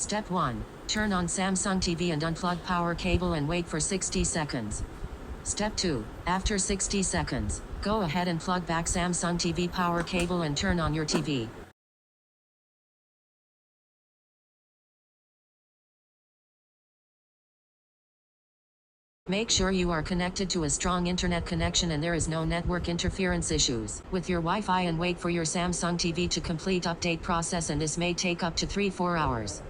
Step 1. Turn on Samsung TV and unplug power cable and wait for 60 seconds. Step 2. After 60 seconds, go ahead and plug back Samsung TV power cable and turn on your TV. Make sure you are connected to a strong internet connection and there is no network interference issues with your Wi-Fi, and wait for your Samsung TV to complete update process, and this may take up to 3-4 hours.